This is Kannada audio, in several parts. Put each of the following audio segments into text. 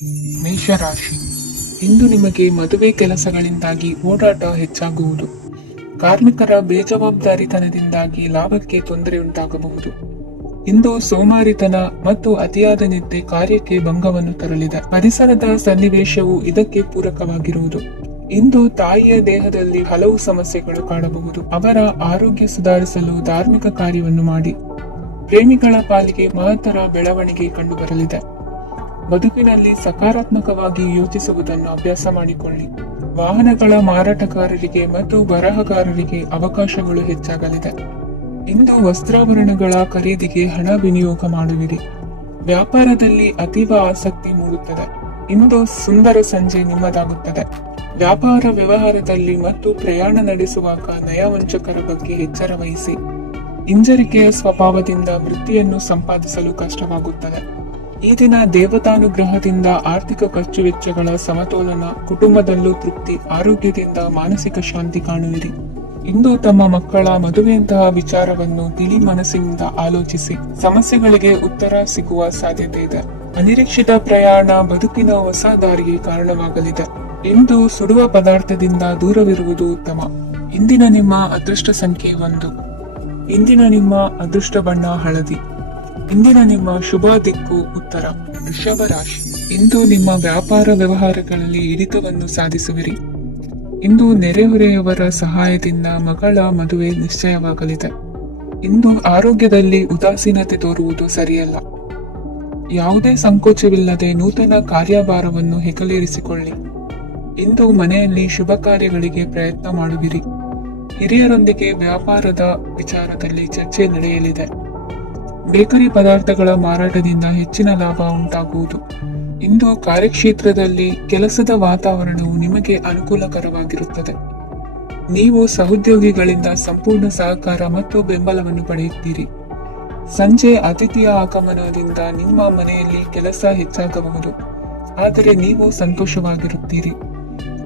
ಮೇಷರಾಶಿ. ಇಂದು ನಿಮಗೆ ಮದುವೆ ಕೆಲಸಗಳಿಂದಾಗಿ ಓಡಾಟ ಹೆಚ್ಚಾಗುವುದು. ಕಾರ್ಮಿಕರ ಬೇಜವಾಬ್ದಾರಿತನದಿಂದಾಗಿ ಲಾಭಕ್ಕೆ ತೊಂದರೆಯುಂಟಾಗಬಹುದು. ಇಂದು ಸೋಮಾರಿತನ ಮತ್ತು ಅತಿಯಾದ ನಿದ್ದೆ ಕಾರ್ಯಕ್ಕೆ ಭಂಗವನ್ನು ತರಲಿದೆ. ಪರಿಸರದ ಸನ್ನಿವೇಶವು ಇದಕ್ಕೆ ಪೂರಕವಾಗಿರುವುದು. ಇಂದು ತಾಯಿಯ ದೇಹದಲ್ಲಿ ಹಲವು ಸಮಸ್ಯೆಗಳು ಕಾಣಬಹುದು. ಅವರ ಆರೋಗ್ಯ ಸುಧಾರಿಸಲು ಧಾರ್ಮಿಕ ಕಾರ್ಯವನ್ನು ಮಾಡಿ. ಪ್ರೇಮಿಗಳ ಪಾಲಿಗೆ ಮಹತ್ತರ ಬೆಳವಣಿಗೆ ಕಂಡುಬರಲಿದೆ. ಬದುಕಿನಲ್ಲಿ ಸಕಾರಾತ್ಮಕವಾಗಿ ಯೋಚಿಸುವುದನ್ನು ಅಭ್ಯಾಸ ಮಾಡಿಕೊಳ್ಳಿ. ವಾಹನಗಳ ಮಾರಾಟಗಾರರಿಗೆ ಮತ್ತು ಬರಹಗಾರರಿಗೆ ಅವಕಾಶಗಳು ಹೆಚ್ಚಾಗಲಿದೆ. ಇಂದು ವಸ್ತ್ರಾಭರಣಗಳ ಖರೀದಿಗೆ ಹಣ ವಿನಿಯೋಗ ಮಾಡುವಿರಿ. ವ್ಯಾಪಾರದಲ್ಲಿ ಅತೀವ ಆಸಕ್ತಿ ಮೂಡುತ್ತದೆ. ಇಂದು ಸುಂದರ ಸಂಜೆ ನಿಮ್ಮದಾಗುತ್ತದೆ. ವ್ಯಾಪಾರ ವ್ಯವಹಾರದಲ್ಲಿ ಮತ್ತು ಪ್ರಯಾಣ ನಡೆಸುವಾಗ ನಯವಂಚಕರ ಬಗ್ಗೆ ಎಚ್ಚರ ವಹಿಸಿ. ಹಿಂಜರಿಕೆಯ ಸ್ವಭಾವದಿಂದ ವೃತ್ತಿಯನ್ನು ಸಂಪಾದಿಸಲು ಕಷ್ಟವಾಗುತ್ತದೆ. ಈ ದಿನ ದೇವತಾನುಗ್ರಹದಿಂದ ಆರ್ಥಿಕ ಖರ್ಚು ವೆಚ್ಚಗಳ ಸಮತೋಲನ, ಕುಟುಂಬದಲ್ಲೂ ತೃಪ್ತಿ, ಆರೋಗ್ಯದಿಂದ ಮಾನಸಿಕ ಶಾಂತಿ ಕಾಣುವಿರಿ. ಇಂದು ತಮ್ಮ ಮಕ್ಕಳ ಮದುವೆಯಂತಹ ವಿಚಾರವನ್ನು ತಿಳಿ ಮನಸ್ಸಿನಿಂದ ಆಲೋಚಿಸಿ. ಸಮಸ್ಯೆಗಳಿಗೆ ಉತ್ತರ ಸಿಗುವ ಸಾಧ್ಯತೆ ಇದೆ. ಅನಿರೀಕ್ಷಿತ ಪ್ರಯಾಣ ಬದುಕಿನ ಹೊಸ ದಾರಿಗೆ ಕಾರಣವಾಗಲಿದೆ. ಇಂದು ಸುಡುವ ಪದಾರ್ಥದಿಂದ ದೂರವಿರುವುದು ಉತ್ತಮ. ಇಂದಿನ ನಿಮ್ಮ ಅದೃಷ್ಟ ಸಂಖ್ಯೆ 1. ಇಂದಿನ ನಿಮ್ಮ ಅದೃಷ್ಟ ಬಣ್ಣ ಹಳದಿ. ಇಂದಿನ ನಿಮ್ಮ ಶುಭ ದಿಕ್ಕು ಉತ್ತರ. ವೃಷಭ ರಾಶಿ. ಇಂದು ನಿಮ್ಮ ವ್ಯಾಪಾರ ವ್ಯವಹಾರಗಳಲ್ಲಿ ಹಿಡಿತವನ್ನು ಸಾಧಿಸುವಿರಿ. ಇಂದು ನೆರೆಹೊರೆಯವರ ಸಹಾಯದಿಂದ ಮಗಳ ಮದುವೆ ನಿಶ್ಚಯವಾಗಲಿದೆ. ಇಂದು ಆರೋಗ್ಯದಲ್ಲಿ ಉದಾಸೀನತೆ ತೋರುವುದು ಸರಿಯಲ್ಲ. ಯಾವುದೇ ಸಂಕೋಚವಿಲ್ಲದೆ ನೂತನ ಕಾರ್ಯಭಾರವನ್ನು ಹೆಗಲೇರಿಸಿಕೊಳ್ಳಿ. ಇಂದು ಮನೆಯಲ್ಲಿ ಶುಭ ಕಾರ್ಯಗಳಿಗೆ ಪ್ರಯತ್ನ ಮಾಡುವಿರಿ. ಹಿರಿಯರೊಂದಿಗೆ ವ್ಯಾಪಾರದ ವಿಚಾರದಲ್ಲಿ ಚರ್ಚೆ ನಡೆಯಲಿದೆ. ಬೇಕರಿ ಪದಾರ್ಥಗಳ ಮಾರಾಟದಿಂದ ಹೆಚ್ಚಿನ ಲಾಭ ಉಂಟಾಗುವುದು. ಇಂದು ಕಾರ್ಯಕ್ಷೇತ್ರದಲ್ಲಿ ಕೆಲಸದ ವಾತಾವರಣವು ನಿಮಗೆ ಅನುಕೂಲಕರವಾಗಿರುತ್ತದೆ. ನೀವು ಸಹೋದ್ಯೋಗಿಗಳಿಂದ ಸಂಪೂರ್ಣ ಸಹಕಾರ ಮತ್ತು ಬೆಂಬಲವನ್ನು ಪಡೆಯುತ್ತೀರಿ. ಸಂಜೆ ಅತಿಥಿಯ ಆಗಮನದಿಂದ ನಿಮ್ಮ ಮನೆಯಲ್ಲಿ ಕೆಲಸ ಹೆಚ್ಚಾಗಬಹುದು, ಆದರೆ ನೀವು ಸಂತೋಷವಾಗಿರುತ್ತೀರಿ.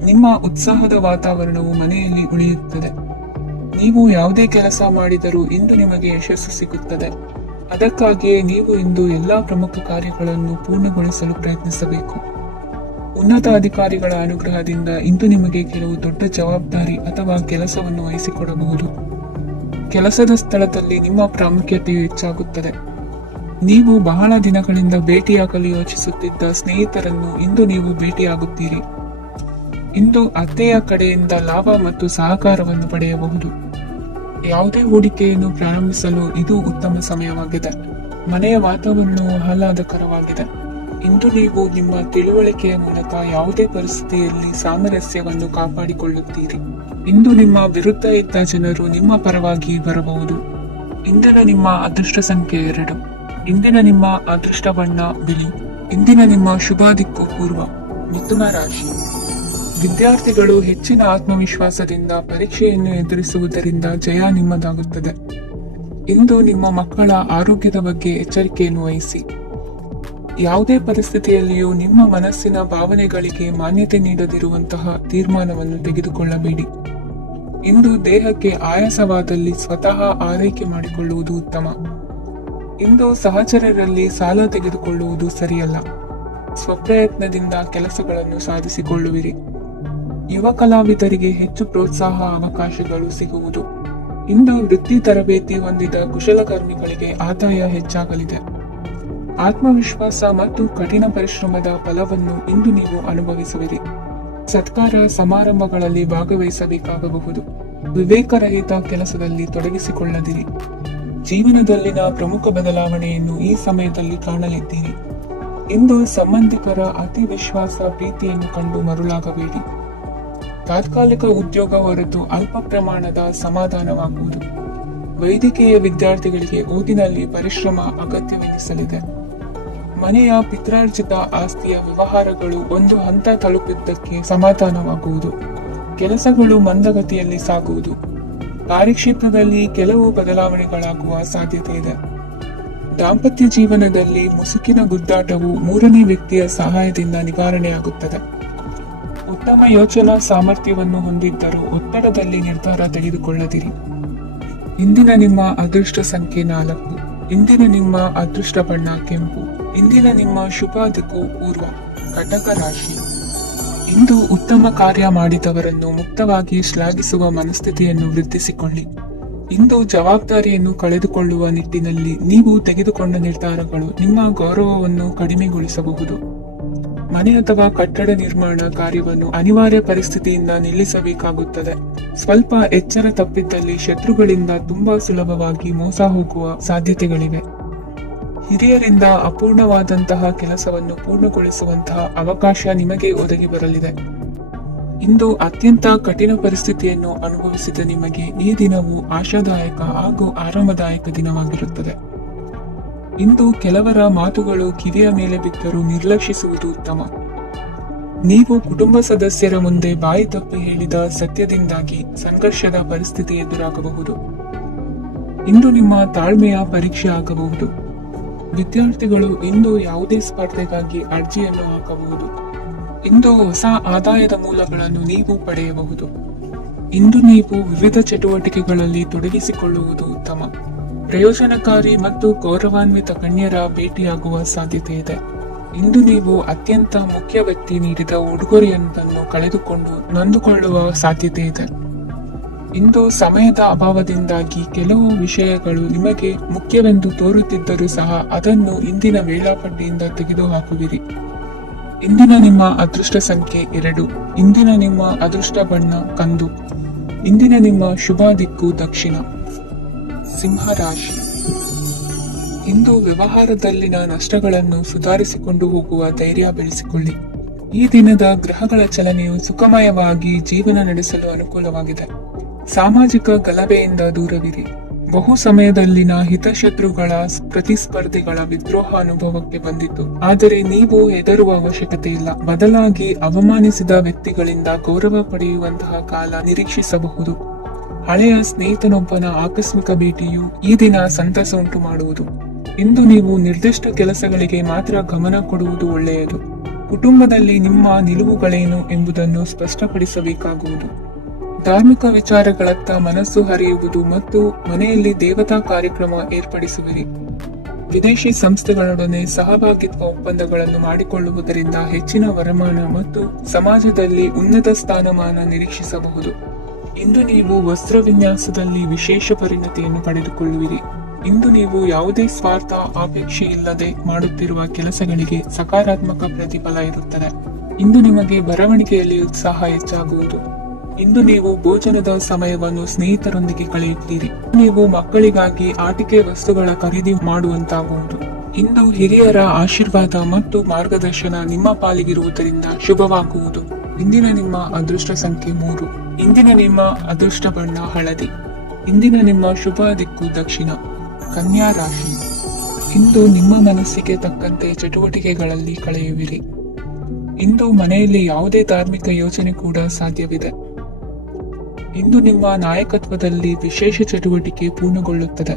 ನಿಮ್ಮ ಉತ್ಸಾಹದ ವಾತಾವರಣವು ಮನೆಯಲ್ಲಿ ಉಳಿಯುತ್ತದೆ. ನೀವು ಯಾವುದೇ ಕೆಲಸ ಮಾಡಿದರೂ ಇಂದು ನಿಮಗೆ ಯಶಸ್ಸು ಸಿಗುತ್ತದೆ. ಅದಕ್ಕಾಗಿಯೇ ನೀವು ಇಂದು ಎಲ್ಲಾ ಪ್ರಮುಖ ಕಾರ್ಯಗಳನ್ನು ಪೂರ್ಣಗೊಳಿಸಲು ಪ್ರಯತ್ನಿಸಬೇಕು. ಉನ್ನತ ಅಧಿಕಾರಿಗಳ ಅನುಗ್ರಹದಿಂದ ಇಂದು ನಿಮಗೆ ಕೆಲವು ದೊಡ್ಡ ಜವಾಬ್ದಾರಿ ಅಥವಾ ಕೆಲಸವನ್ನು ವಹಿಸಿಕೊಡಬಹುದು. ಕೆಲಸದ ಸ್ಥಳದಲ್ಲಿ ನಿಮ್ಮ ಪ್ರಾಮುಖ್ಯತೆಯು ಹೆಚ್ಚಾಗುತ್ತದೆ. ನೀವು ಬಹಳ ದಿನಗಳಿಂದ ಭೇಟಿಯಾಗಲು ಯೋಚಿಸುತ್ತಿದ್ದ ಸ್ನೇಹಿತರನ್ನು ಇಂದು ನೀವು ಭೇಟಿಯಾಗುತ್ತೀರಿ. ಇಂದು ಅತ್ತೆಯ ಕಡೆಯಿಂದ ಲಾಭ ಮತ್ತು ಸಹಕಾರವನ್ನು ಪಡೆಯಬಹುದು. ಯಾವುದೇ ಹೂಡಿಕೆಯನ್ನು ಪ್ರಾರಂಭಿಸಲು ಇದು ಉತ್ತಮ ಸಮಯವಾಗಿದೆ. ಮನೆಯ ವಾತಾವರಣವು ಆಹ್ಲಾದಕರವಾಗಿದೆ. ಇಂದು ನೀವು ನಿಮ್ಮ ತಿಳುವಳಿಕೆಯ ಮೂಲಕ ಯಾವುದೇ ಪರಿಸ್ಥಿತಿಯಲ್ಲಿ ಸಾಮರಸ್ಯವನ್ನು ಕಾಪಾಡಿಕೊಳ್ಳುತ್ತೀರಿ. ಇಂದು ನಿಮ್ಮ ವಿರುದ್ಧ ಇದ್ದ ಜನರು ನಿಮ್ಮ ಪರವಾಗಿ ಬರಬಹುದು. ಇಂದಿನ ನಿಮ್ಮ ಅದೃಷ್ಟ ಸಂಖ್ಯೆ 2. ಇಂದಿನ ನಿಮ್ಮ ಅದೃಷ್ಟ ಬಣ್ಣ ಬಿಳಿ. ಇಂದಿನ ನಿಮ್ಮ ಶುಭ ದಿಕ್ಕು ಪೂರ್ವ. ಮಿಥುನ ರಾಶಿ. ವಿದ್ಯಾರ್ಥಿಗಳು ಹೆಚ್ಚಿನ ಆತ್ಮವಿಶ್ವಾಸದಿಂದ ಪರೀಕ್ಷೆಯನ್ನು ಎದುರಿಸುವುದರಿಂದ ಜಯ ನಿಮ್ಮದಾಗುತ್ತದೆ. ಇಂದು ನಿಮ್ಮ ಮಕ್ಕಳ ಆರೋಗ್ಯದ ಬಗ್ಗೆ ಎಚ್ಚರಿಕೆಯನ್ನು ವಹಿಸಿ. ಯಾವುದೇ ಪರಿಸ್ಥಿತಿಯಲ್ಲಿಯೂ ನಿಮ್ಮ ಮನಸ್ಸಿನ ಭಾವನೆಗಳಿಗೆ ಮಾನ್ಯತೆ ನೀಡದಿರುವಂತಹ ತೀರ್ಮಾನವನ್ನು ತೆಗೆದುಕೊಳ್ಳಬೇಡಿ. ಇಂದು ದೇಹಕ್ಕೆ ಆಯಾಸವಾದಲ್ಲಿ ಸ್ವತಃ ಆರೈಕೆ ಮಾಡಿಕೊಳ್ಳುವುದು ಉತ್ತಮ. ಇಂದು ಸಹಚರರಲ್ಲಿ ಸಾಲ ತೆಗೆದುಕೊಳ್ಳುವುದು ಸರಿಯಲ್ಲ. ಸ್ವಪ್ರಯತ್ನದಿಂದ ಕೆಲಸಗಳನ್ನು ಸಾಧಿಸಿಕೊಳ್ಳುವಿರಿ. ಯುವ ಕಲಾವಿದರಿಗೆ ಹೆಚ್ಚು ಪ್ರೋತ್ಸಾಹ ಅವಕಾಶಗಳು ಸಿಗುವುದು. ಇಂದು ವೃತ್ತಿ ತರಬೇತಿ ಹೊಂದಿದ ಕುಶಲಕರ್ಮಿಗಳಿಗೆ ಆದಾಯ ಹೆಚ್ಚಾಗಲಿದೆ. ಆತ್ಮವಿಶ್ವಾಸ ಮತ್ತು ಕಠಿಣ ಪರಿಶ್ರಮದ ಫಲವನ್ನು ಇಂದು ನೀವು ಅನುಭವಿಸುವಿರಿ. ಸತ್ಕಾರ ಸಮಾರಂಭಗಳಲ್ಲಿ ಭಾಗವಹಿಸಬೇಕಾಗಬಹುದು. ವಿವೇಕರಹಿತ ಕೆಲಸದಲ್ಲಿ ತೊಡಗಿಸಿಕೊಳ್ಳದಿರಿ. ಜೀವನದಲ್ಲಿನ ಪ್ರಮುಖ ಬದಲಾವಣೆಯನ್ನು ಈ ಸಮಯದಲ್ಲಿ ಕಾಣಲಿದ್ದೀರಿ. ಇಂದು ಸಂಬಂಧಿಕರ ಅತಿ ವಿಶ್ವಾಸ ಪ್ರೀತಿಯನ್ನು ಕಂಡು ಮರುಳಾಗಬೇಡಿ. ತಾತ್ಕಾಲಿಕ ಉದ್ಯೋಗ ಹೊರತು ಅಲ್ಪ ಪ್ರಮಾಣದ ಸಮಾಧಾನವಾಗುವುದು. ವೈದ್ಯಕೀಯ ವಿದ್ಯಾರ್ಥಿಗಳಿಗೆ ಓದಿನಲ್ಲಿ ಪರಿಶ್ರಮ ಅಗತ್ಯವೆನಿಸಲಿದೆ. ಮನೆಯ ಪಿತ್ರಾರ್ಜಿತ ಆಸ್ತಿಯ ವ್ಯವಹಾರಗಳು ಒಂದು ಹಂತ ತಲುಪಿದ್ದಕ್ಕೆ ಸಮಾಧಾನವಾಗುವುದು. ಕೆಲಸಗಳು ಮಂದಗತಿಯಲ್ಲಿ ಸಾಗುವುದು. ಕಾರ್ಯಕ್ಷೇತ್ರದಲ್ಲಿ ಕೆಲವು ಬದಲಾವಣೆಗಳಾಗುವ ಸಾಧ್ಯತೆ ಇದೆ. ದಾಂಪತ್ಯ ಜೀವನದಲ್ಲಿ ಮುಸುಕಿನ ಗುದ್ದಾಟವು 3ನೇ ವ್ಯಕ್ತಿಯ ಸಹಾಯದಿಂದ ನಿವಾರಣೆಯಾಗುತ್ತದೆ. ಉತ್ತಮ ಯೋಚನಾ ಸಾಮರ್ಥ್ಯವನ್ನು ಹೊಂದಿದ್ದರೂ ಒತ್ತಡದಲ್ಲಿ ನಿರ್ಧಾರ ತೆಗೆದುಕೊಳ್ಳದಿರಿ. ಇಂದಿನ ನಿಮ್ಮ ಅದೃಷ್ಟ ಸಂಖ್ಯೆ 4. ಇಂದಿನ ನಿಮ್ಮ ಅದೃಷ್ಟ ಬಣ್ಣ ಕೆಂಪು. ಇಂದಿನ ನಿಮ್ಮ ಶುಭ ದಿಕ್ಕು ಪೂರ್ವ. ಕಟಕ ರಾಶಿ. ಇಂದು ಉತ್ತಮ ಕಾರ್ಯ ಮಾಡಿದವರನ್ನು ಮುಕ್ತವಾಗಿ ಶ್ಲಾಘಿಸುವ ಮನಸ್ಥಿತಿಯನ್ನು ವೃದ್ಧಿಸಿಕೊಳ್ಳಿ. ಇಂದು ಜವಾಬ್ದಾರಿಯನ್ನು ಕಳೆದುಕೊಳ್ಳುವ ನಿಟ್ಟಿನಲ್ಲಿ ನೀವು ತೆಗೆದುಕೊಂಡ ನಿರ್ಧಾರಗಳು ನಿಮ್ಮ ಗೌರವವನ್ನು ಕಡಿಮೆಗೊಳಿಸಬಹುದು. ಮನೆ ಅಥವಾ ಕಟ್ಟಡ ನಿರ್ಮಾಣ ಕಾರ್ಯವನ್ನು ಅನಿವಾರ್ಯ ಪರಿಸ್ಥಿತಿಯಿಂದ ನಿಲ್ಲಿಸಬೇಕಾಗುತ್ತದೆ. ಸ್ವಲ್ಪ ಎಚ್ಚರ ತಪ್ಪಿದ್ದಲ್ಲಿ ಶತ್ರುಗಳಿಂದ ತುಂಬಾ ಸುಲಭವಾಗಿ ಮೋಸ ಹೋಗುವ ಸಾಧ್ಯತೆಗಳಿವೆ. ಹಿರಿಯರಿಂದ ಅಪೂರ್ಣವಾದಂತಹ ಕೆಲಸವನ್ನು ಪೂರ್ಣಗೊಳಿಸುವಂತಹ ಅವಕಾಶ ನಿಮಗೆ ಒದಗಿ ಬರಲಿದೆ. ಇಂದು ಅತ್ಯಂತ ಕಠಿಣ ಪರಿಸ್ಥಿತಿಯನ್ನು ಅನುಭವಿಸಿದ ನಿಮಗೆ ಈ ದಿನವು ಆಶಾದಾಯಕ ಹಾಗೂ ಆರಾಮದಾಯಕ ದಿನವಾಗಿರುತ್ತದೆ. ಇಂದು ಕೆಲವರ ಮಾತುಗಳು ಕಿವಿಯ ಮೇಲೆ ಬಿದ್ದರೂ ನಿರ್ಲಕ್ಷಿಸುವುದು ಉತ್ತಮ. ನೀವು ಕುಟುಂಬ ಸದಸ್ಯರ ಮುಂದೆ ಬಾಯಿ ತಪ್ಪಿ ಹೇಳಿದ ಸತ್ಯದಿಂದಾಗಿ ಸಂಘರ್ಷದ ಪರಿಸ್ಥಿತಿ ಎದುರಾಗಬಹುದು. ಇಂದು ನಿಮ್ಮ ತಾಳ್ಮೆಯ ಪರೀಕ್ಷೆ ಆಗಬಹುದು. ವಿದ್ಯಾರ್ಥಿಗಳು ಇಂದು ಯಾವುದೇ ಸ್ಪರ್ಧೆಗಾಗಿ ಅರ್ಜಿಯನ್ನು ಹಾಕಬಹುದು. ಇಂದು ಹೊಸ ಆದಾಯದ ಮೂಲಗಳನ್ನು ನೀವು ಪಡೆಯಬಹುದು. ಇಂದು ನೀವು ವಿವಿಧ ಚಟುವಟಿಕೆಗಳಲ್ಲಿ ತೊಡಗಿಸಿಕೊಳ್ಳುವುದು ಉತ್ತಮ. ಪ್ರಯೋಜನಕಾರಿ ಮತ್ತು ಗೌರವಾನ್ವಿತ ಗಣ್ಯರ ಭೇಟಿಯಾಗುವ ಸಾಧ್ಯತೆ ಇದೆ. ಇಂದು ನೀವು ಅತ್ಯಂತ ಮುಖ್ಯ ವ್ಯಕ್ತಿ ನೀಡಿದ ಉಡುಗೊರೆಯೊಂದನ್ನು ಕಳೆದುಕೊಂಡು ನೊಂದುಕೊಳ್ಳುವ ಸಾಧ್ಯತೆ ಇದೆ. ಇಂದು ಸಮಯದ ಅಭಾವದಿಂದಾಗಿ ಕೆಲವು ವಿಷಯಗಳು ನಿಮಗೆ ಮುಖ್ಯವೆಂದು ತೋರುತ್ತಿದ್ದರೂ ಸಹ ಅದನ್ನು ಇಂದಿನ ವೇಳಾಪಟ್ಟಿಯಿಂದ ತೆಗೆದುಹಾಕುವಿರಿ. ಇಂದಿನ ನಿಮ್ಮ ಅದೃಷ್ಟ ಸಂಖ್ಯೆ 2. ಇಂದಿನ ನಿಮ್ಮ ಅದೃಷ್ಟ ಬಣ್ಣ ಕಂದು. ಇಂದಿನ ನಿಮ್ಮ ಶುಭ ದಿಕ್ಕು ದಕ್ಷಿಣ. ಸಿಂಹ ರಾಶಿ. ಇಂದು ವ್ಯವಹಾರದಲ್ಲಿನ ನಷ್ಟಗಳನ್ನು ಸುಧಾರಿಸಿಕೊಂಡು ಹೋಗುವ ಧೈರ್ಯ ಬೆಳೆಸಿಕೊಳ್ಳಿ. ಈ ದಿನದ ಗ್ರಹಗಳ ಚಲನೆಯು ಸುಖಮಯವಾಗಿ ಜೀವನ ನಡೆಸಲು ಅನುಕೂಲವಾಗಿದೆ. ಸಾಮಾಜಿಕ ಗಲಭೆಯಿಂದ ದೂರವಿರಿ. ಬಹು ಸಮಯದಲ್ಲಿನ ಹಿತಶತ್ರುಗಳ ಪ್ರತಿಸ್ಪರ್ಧಿಗಳ ವಿದ್ರೋಹ ಅನುಭವಕ್ಕೆ ಬಂದಿತು. ಆದರೆ ನೀವು ಹೆದರುವ ಅವಶ್ಯಕತೆ ಇಲ್ಲ. ಬದಲಾಗಿ ಅವಮಾನಿಸಿದ ವ್ಯಕ್ತಿಗಳಿಂದ ಗೌರವ ಪಡೆಯುವಂತಹ ಕಾಲ ನಿರೀಕ್ಷಿಸಬಹುದು. ಹಳೆಯ ಸ್ನೇಹಿತನೊಬ್ಬನ ಆಕಸ್ಮಿಕ ಭೇಟಿಯು ಈ ದಿನ ಸಂತಸ ಉಂಟು ಮಾಡುವುದು. ಇಂದು ನೀವು ನಿರ್ದಿಷ್ಟ ಕೆಲಸಗಳಿಗೆ ಮಾತ್ರ ಗಮನ ಕೊಡುವುದು ಒಳ್ಳೆಯದು. ಕುಟುಂಬದಲ್ಲಿ ನಿಮ್ಮ ನಿಲುವುಗಳೇನು ಎಂಬುದನ್ನು ಸ್ಪಷ್ಟಪಡಿಸಬೇಕಾಗುವುದು. ಧಾರ್ಮಿಕ ವಿಚಾರಗಳತ್ತ ಮನಸ್ಸು ಹರಿಯುವುದು ಮತ್ತು ಮನೆಯಲ್ಲಿ ದೇವತಾ ಕಾರ್ಯಕ್ರಮ ಏರ್ಪಡಿಸುವಿರಿ. ವಿದೇಶಿ ಸಂಸ್ಥೆಗಳೊಡನೆ ಸಹಭಾಗಿತ್ವ ಒಪ್ಪಂದಗಳನ್ನು ಮಾಡಿಕೊಳ್ಳುವುದರಿಂದ ಹೆಚ್ಚಿನ ವರಮಾನ ಮತ್ತು ಸಮಾಜದಲ್ಲಿ ಉನ್ನತ ಸ್ಥಾನಮಾನ ನಿರೀಕ್ಷಿಸಬಹುದು. ಇಂದು ನೀವು ವಸ್ತ್ರ ವಿನ್ಯಾಸದಲ್ಲಿ ವಿಶೇಷ ಪರಿಣತಿಯನ್ನು ಪಡೆದುಕೊಳ್ಳುವಿರಿ. ಇಂದು ನೀವು ಯಾವುದೇ ಸ್ವಾರ್ಥ ಅಪೇಕ್ಷೆ ಇಲ್ಲದೆ ಮಾಡುತ್ತಿರುವ ಕೆಲಸಗಳಿಗೆ ಸಕಾರಾತ್ಮಕ ಪ್ರತಿಫಲ ಇರುತ್ತದೆ. ಇಂದು ನಿಮಗೆ ಬರವಣಿಗೆಯಲ್ಲಿ ಉತ್ಸಾಹ ಹೆಚ್ಚಾಗುವುದು. ಇಂದು ನೀವು ಭೋಜನದ ಸಮಯವನ್ನು ಸ್ನೇಹಿತರೊಂದಿಗೆ ಕಳೆಯುತ್ತೀರಿ. ನೀವು ಮಕ್ಕಳಿಗಾಗಿ ಆಟಿಕೆ ವಸ್ತುಗಳ ಖರೀದಿ ಮಾಡುವಂತಾಗುವುದು. ಇಂದು ಹಿರಿಯರ ಆಶೀರ್ವಾದ ಮತ್ತು ಮಾರ್ಗದರ್ಶನ ನಿಮ್ಮ ಪಾಲಿಗಿರುವುದರಿಂದ ಶುಭವಾಗುವುದು. ಇಂದಿನ ನಿಮ್ಮ ಅದೃಷ್ಟ ಸಂಖ್ಯೆ 3. ಇಂದಿನ ನಿಮ್ಮ ಅದೃಷ್ಟ ಬಣ್ಣ ಹಳದಿ. ಇಂದಿನ ನಿಮ್ಮ ಶುಭ ದಿಕ್ಕು ದಕ್ಷಿಣ. ಕನ್ಯಾ ರಾಶಿ. ಇಂದು ನಿಮ್ಮ ಮನಸ್ಸಿಗೆ ತಕ್ಕಂತೆ ಚಟುವಟಿಕೆಗಳಲ್ಲಿ ಕಳೆಯುವಿರಿ. ಇಂದು ಮನೆಯಲ್ಲಿ ಯಾವುದೇ ಧಾರ್ಮಿಕ ಯೋಜನೆ ಕೂಡ ಸಾಧ್ಯವಿದೆ. ಇಂದು ನಿಮ್ಮ ನಾಯಕತ್ವದಲ್ಲಿ ವಿಶೇಷ ಚಟುವಟಿಕೆ ಪೂರ್ಣಗೊಳ್ಳುತ್ತದೆ.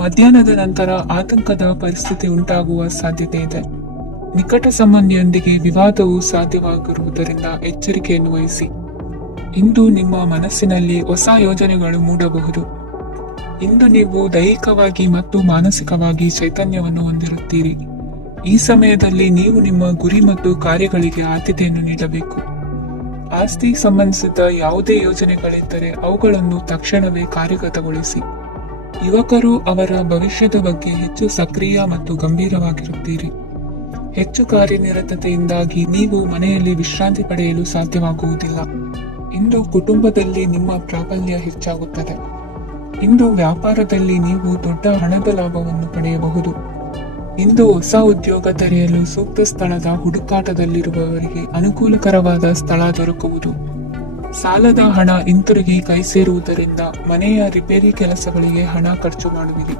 ಮಧ್ಯಾಹ್ನದ ನಂತರ ಆತಂಕದ ಪರಿಸ್ಥಿತಿ ಉಂಟಾಗುವ ಸಾಧ್ಯತೆ ಇದೆ. ನಿಕಟ ಸಂಬಂಧಿಯೊಂದಿಗೆ ವಿವಾದವು ಸಾಧ್ಯವಾಗಿರುವುದರಿಂದ ಎಚ್ಚರಿಕೆಯನ್ನು ವಹಿಸಿ. ಇಂದು ನಿಮ್ಮ ಮನಸ್ಸಿನಲ್ಲಿ ಹೊಸ ಯೋಜನೆಗಳು ಮೂಡಬಹುದು. ಇಂದು ನೀವು ದೈಹಿಕವಾಗಿ ಮತ್ತು ಮಾನಸಿಕವಾಗಿ ಚೈತನ್ಯವನ್ನು ಹೊಂದಿರುತ್ತೀರಿ. ಈ ಸಮಯದಲ್ಲಿ ನೀವು ನಿಮ್ಮ ಗುರಿ ಮತ್ತು ಕಾರ್ಯಗಳಿಗೆ ಆದ್ಯತೆಯನ್ನು ನೀಡಬೇಕು. ಆಸ್ತಿ ಸಂಬಂಧಿಸಿದ ಯಾವುದೇ ಯೋಜನೆಗಳಿದ್ದರೆ ಅವುಗಳನ್ನು ತಕ್ಷಣವೇ ಕಾರ್ಯಗತಗೊಳಿಸಿ. ಯುವಕರು ಅವರ ಭವಿಷ್ಯದ ಬಗ್ಗೆ ಹೆಚ್ಚು ಸಕ್ರಿಯ ಮತ್ತು ಗಂಭೀರವಾಗಿರುತ್ತೀರಿ. ಹೆಚ್ಚು ಕಾರ್ಯನಿರತತೆಯಿಂದಾಗಿ ನೀವು ಮನೆಯಲ್ಲಿ ವಿಶ್ರಾಂತಿ ಪಡೆಯಲು ಸಾಧ್ಯವಾಗುವುದಿಲ್ಲ. ಇಂದು ಕುಟುಂಬದಲ್ಲಿ ನಿಮ್ಮ ಪ್ರಾಬಲ್ಯ ಹೆಚ್ಚಾಗುತ್ತದೆ. ಇಂದು ವ್ಯಾಪಾರದಲ್ಲಿ ನೀವು ದೊಡ್ಡ ಹಣದ ಲಾಭವನ್ನು ಪಡೆಯಬಹುದು. ಇಂದು ಹೊಸ ಉದ್ಯೋಗ ತೆರೆಯಲು ಸೂಕ್ತ ಸ್ಥಳದ ಹುಡುಕಾಟದಲ್ಲಿರುವವರಿಗೆ ಅನುಕೂಲಕರವಾದ ಸ್ಥಳ ದೊರಕುವುದು. ಸಾಲದ ಹಣ ಹಿಂತಿರುಗಿ ಕೈ ಸೇರುವುದರಿಂದ ಮನೆಯ ರಿಪೇರಿ ಕೆಲಸಗಳಿಗೆ ಹಣ ಖರ್ಚು ಮಾಡುವಿರಿ.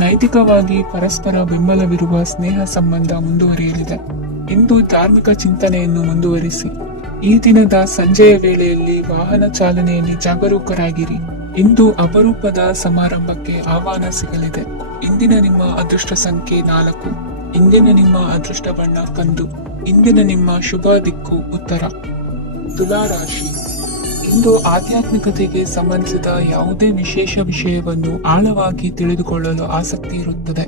ನೈತಿಕವಾಗಿ ಪರಸ್ಪರ ಬೆಂಬಲವಿರುವ ಸ್ನೇಹ ಸಂಬಂಧ ಮುಂದುವರಿಯಲಿದೆ. ಇಂದು ಧಾರ್ಮಿಕ ಚಿಂತನೆಯನ್ನು ಮುಂದುವರಿಸಿ. ಈ ದಿನದ ಸಂಜೆಯ ವೇಳೆಯಲ್ಲಿ ವಾಹನ ಚಾಲನೆಯಲ್ಲಿ ಜಾಗರೂಕರಾಗಿರಿ. ಇಂದು ಅಪರೂಪದ ಸಮಾರಂಭಕ್ಕೆ ಆಹ್ವಾನ ಸಿಗಲಿದೆ. ಇಂದಿನ ನಿಮ್ಮ ಅದೃಷ್ಟ ಸಂಖ್ಯೆ 4. ಇಂದಿನ ನಿಮ್ಮ ಅದೃಷ್ಟ ಬಣ್ಣ ಕಂದು. ಇಂದಿನ ನಿಮ್ಮ ಶುಭ ದಿಕ್ಕು ಉತ್ತರ. ತುಲಾ ರಾಶಿ. ಇಂದು ಆಧ್ಯಾತ್ಮಿಕತೆಗೆ ಸಂಬಂಧಿಸಿದ ಯಾವುದೇ ವಿಶೇಷ ವಿಷಯವನ್ನು ಆಳವಾಗಿ ತಿಳಿದುಕೊಳ್ಳಲು ಆಸಕ್ತಿ ಇರುತ್ತದೆ.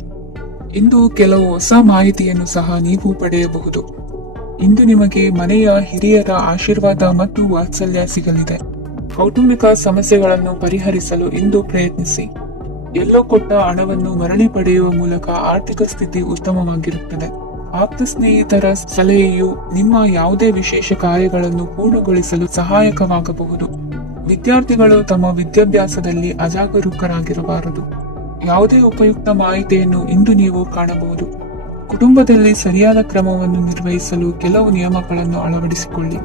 ಇಂದು ಕೆಲವು ಹೊಸ ಮಾಹಿತಿಯನ್ನು ಸಹ ನೀವು ಪಡೆಯಬಹುದು. ಇಂದು ನಿಮಗೆ ಮನೆಯ ಹಿರಿಯರ ಆಶೀರ್ವಾದ ಮತ್ತು ವಾತ್ಸಲ್ಯ ಸಿಗಲಿದೆ. ಕೌಟುಂಬಿಕ ಸಮಸ್ಯೆಗಳನ್ನು ಪರಿಹರಿಸಲು ಇಂದು ಪ್ರಯತ್ನಿಸಿ. ಎಲ್ಲೋ ಕೊಟ್ಟ ಹಣವನ್ನು ಮರಳಿ ಪಡೆಯುವ ಮೂಲಕ ಆರ್ಥಿಕ ಸ್ಥಿತಿ ಉತ್ತಮವಾಗಿರುತ್ತದೆ. ಆಪ್ತ ಸ್ನೇಹಿತರ ಸಲಹೆಯು ನಿಮ್ಮ ಯಾವುದೇ ವಿಶೇಷ ಕಾರ್ಯಗಳನ್ನು ಪೂರ್ಣಗೊಳಿಸಲು ಸಹಾಯಕವಾಗಬಹುದು. ವಿದ್ಯಾರ್ಥಿಗಳು ತಮ್ಮ ವಿದ್ಯಾಭ್ಯಾಸದಲ್ಲಿ ಅಜಾಗರೂಕರಾಗಿರಬಾರದು. ಯಾವುದೇ ಉಪಯುಕ್ತ ಮಾಹಿತಿಯನ್ನು ಇಂದು ನೀವು ಕಾಣಬಹುದು. ಕುಟುಂಬದಲ್ಲಿ ಸರಿಯಾದ ಕ್ರಮವನ್ನು ನಿರ್ವಹಿಸಲು ಕೆಲವು ನಿಯಮಗಳನ್ನು ಅಳವಡಿಸಿಕೊಳ್ಳಿ.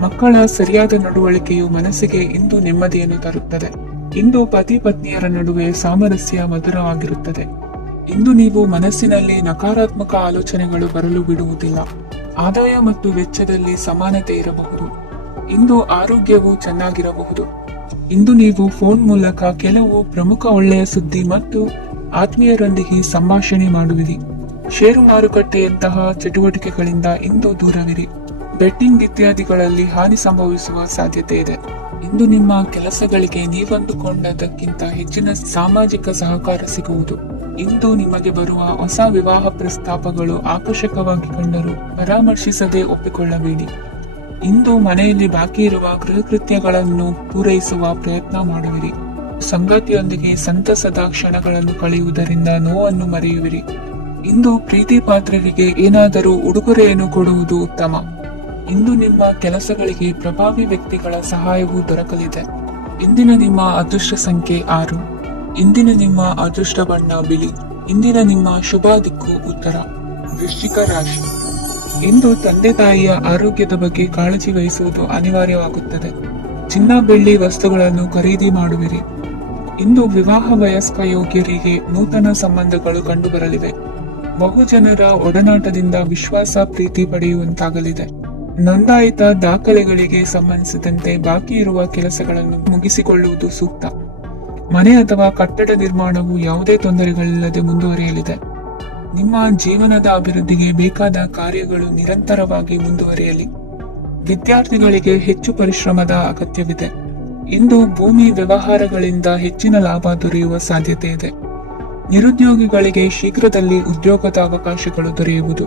ಮಕ್ಕಳ ಸರಿಯಾದ ನಡವಳಿಕೆಯು ಮನಸ್ಸಿಗೆ ಇಂದು ನೆಮ್ಮದಿಯನ್ನು ತರುತ್ತದೆ. ಇಂದು ಪತಿ ಪತ್ನಿಯರ ನಡುವೆ ಸಾಮರಸ್ಯ ಮಧುರವಾಗಿರುತ್ತದೆ. ಇಂದು ನೀವು ಮನಸ್ಸಿನಲ್ಲಿ ನಕಾರಾತ್ಮಕ ಆಲೋಚನೆಗಳು ಬರಲು ಬಿಡುವುದಿಲ್ಲ. ಆದಾಯ ಮತ್ತು ವೆಚ್ಚದಲ್ಲಿ ಸಮಾನತೆ ಇರಬಹುದು. ಇಂದು ಆರೋಗ್ಯವು ಚೆನ್ನಾಗಿರಬಹುದು. ಇಂದು ನೀವು ಫೋನ್ ಮೂಲಕ ಕೆಲವು ಪ್ರಮುಖ ಒಳ್ಳೆಯ ಸುದ್ದಿ ಮತ್ತು ಆತ್ಮೀಯರೊಂದಿಗೆ ಸಂಭಾಷಣೆ ಮಾಡುವಿರಿ. ಷೇರು ಮಾರುಕಟ್ಟೆಯಂತಹ ಚಟುವಟಿಕೆಗಳಿಂದ ಇಂದು ದೂರವಿರಿ. ಬೆಟ್ಟಿಂಗ್ ಇತ್ಯಾದಿಗಳಲ್ಲಿ ಹಾನಿ ಸಂಭವಿಸುವ ಸಾಧ್ಯತೆ ಇದೆ. ಇಂದು ನಿಮ್ಮ ಕೆಲಸಗಳಿಗೆ ನೀವಂದುಕೊಂಡದಕ್ಕಿಂತ ಹೆಚ್ಚಿನ ಸಾಮಾಜಿಕ ಸಹಕಾರ ಸಿಗುವುದು. ಇಂದು ನಿಮಗೆ ಬರುವ ಹೊಸ ವಿವಾಹ ಪ್ರಸ್ತಾಪಗಳು ಆಕರ್ಷಕವಾಗಿ ಕಂಡರೂ ಪರಾಮರ್ಶಿಸದೆ ಒಪ್ಪಿಕೊಳ್ಳಬೇಡಿ. ಇಂದು ಮನೆಯಲ್ಲಿ ಬಾಕಿ ಇರುವ ಗೃಹಕೃತ್ಯಗಳನ್ನು ಪೂರೈಸುವ ಪ್ರಯತ್ನ ಮಾಡುವಿರಿ. ಸಂಗಾತಿಯೊಂದಿಗೆ ಸಂತಸದ ಕ್ಷಣಗಳನ್ನು ಕಳೆಯುವುದರಿಂದ ನೋವನ್ನು ಮರೆಯುವಿರಿ. ಇಂದು ಪ್ರೀತಿ ಪಾತ್ರರಿಗೆ ಏನಾದರೂ ಉಡುಗೊರೆಯನ್ನು ಕೊಡುವುದು ಉತ್ತಮ. ಇಂದು ನಿಮ್ಮ ಕೆಲಸಗಳಿಗೆ ಪ್ರಭಾವಿ ವ್ಯಕ್ತಿಗಳ ಸಹಾಯವೂ ದೊರಕಲಿದೆ. ಇಂದಿನ ನಿಮ್ಮ ಅದೃಷ್ಟ ಸಂಖ್ಯೆ 6. ಇಂದಿನ ನಿಮ್ಮ ಅದೃಷ್ಟ ಬಣ್ಣ ಬಿಳಿ. ಇಂದಿನ ನಿಮ್ಮ ಶುಭ ದಿಕ್ಕು ಉತ್ತರ. ವೃಶ್ಚಿಕ ರಾಶಿ. ಇಂದು ತಂದೆ ತಾಯಿಯ ಆರೋಗ್ಯದ ಬಗ್ಗೆ ಕಾಳಜಿ ವಹಿಸುವುದು ಅನಿವಾರ್ಯವಾಗುತ್ತದೆ. ಚಿನ್ನ ಬೆಳ್ಳಿ ವಸ್ತುಗಳನ್ನು ಖರೀದಿ ಮಾಡುವಿರಿ. ಇಂದು ವಿವಾಹ ವಯಸ್ಕ ಯೋಗ್ಯರಿಗೆ ನೂತನ ಸಂಬಂಧಗಳು ಕಂಡುಬರಲಿವೆ. ಬಹುಜನರ ಒಡನಾಟದಿಂದ ವಿಶ್ವಾಸ ಪ್ರೀತಿ ಪಡೆಯುವಂತಾಗಲಿದೆ. ನೋಂದಾಯಿತ ದಾಖಲೆಗಳಿಗೆ ಸಂಬಂಧಿಸಿದಂತೆ ಬಾಕಿ ಇರುವ ಕೆಲಸಗಳನ್ನು ಮುಗಿಸಿಕೊಳ್ಳುವುದು ಸೂಕ್ತ. ಮನೆ ಅಥವಾ ಕಟ್ಟಡ ನಿರ್ಮಾಣವು ಯಾವುದೇ ತೊಂದರೆಗಳಿಲ್ಲದೆ ಮುಂದುವರಿಯಲಿದೆ. ನಿಮ್ಮ ಜೀವನದ ಅಭಿವೃದ್ಧಿಗೆ ಬೇಕಾದ ಕಾರ್ಯಗಳು ನಿರಂತರವಾಗಿ ಮುಂದುವರಿಯಲಿ. ವಿದ್ಯಾರ್ಥಿಗಳಿಗೆ ಹೆಚ್ಚು ಪರಿಶ್ರಮದ ಅಗತ್ಯವಿದೆ. ಇಂದು ಭೂಮಿ ವ್ಯವಹಾರಗಳಿಂದ ಹೆಚ್ಚಿನ ಲಾಭ ದೊರೆಯುವ ಸಾಧ್ಯತೆ ಇದೆ. ನಿರುದ್ಯೋಗಿಗಳಿಗೆ ಶೀಘ್ರದಲ್ಲಿ ಉದ್ಯೋಗದ ಅವಕಾಶಗಳು ದೊರೆಯುವುದು.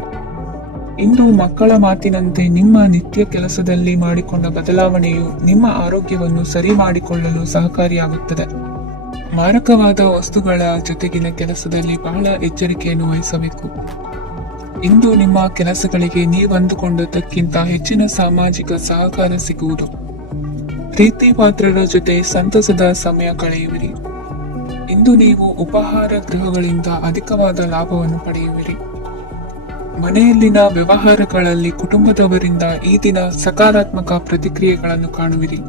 ಇಂದು ಮಕ್ಕಳ ಮಾತಿನಂತೆ ನಿಮ್ಮ ನಿತ್ಯ ಕೆಲಸದಲ್ಲಿ ಮಾಡಿಕೊಂಡ ಬದಲಾವಣೆಯು ನಿಮ್ಮ ಆರೋಗ್ಯವನ್ನು ಸರಿ ಮಾಡಿಕೊಳ್ಳಲು ಸಹಕಾರಿಯಾಗುತ್ತದೆ. ಮಾರಕವಾದ ವಸ್ತುಗಳ ಜೊತೆಗಿನ ಕೆಲಸದಲ್ಲಿ ಬಹಳ ಎಚ್ಚರಿಕೆಯನ್ನು ವಹಿಸಬೇಕು. ಇಂದು ನಿಮ್ಮ ಕೆಲಸಗಳಿಗೆ ನೀವಂದುಕೊಂಡದ್ದಕ್ಕಿಂತ ಹೆಚ್ಚಿನ ಸಾಮಾಜಿಕ ಸಹಕಾರ ಸಿಗುವುದು. ಪ್ರೀತಿ ಪಾತ್ರರ ಜೊತೆ ಸಂತಸದ ಸಮಯ ಕಳೆಯುವಿರಿ. ಇಂದು ನೀವು ಉಪಹಾರ ಗೃಹಗಳಿಂದ ಅಧಿಕವಾದ ಲಾಭವನ್ನು ಪಡೆಯುವಿರಿ. ಮನೆಯಲ್ಲಿನ ವ್ಯವಹಾರಗಳಲ್ಲಿ ಕುಟುಂಬದವರಿಂದ ಈ ದಿನ ಸಕಾರಾತ್ಮಕ ಪ್ರತಿಕ್ರಿಯೆಗಳನ್ನು ಕಾಣುವಿರಿ.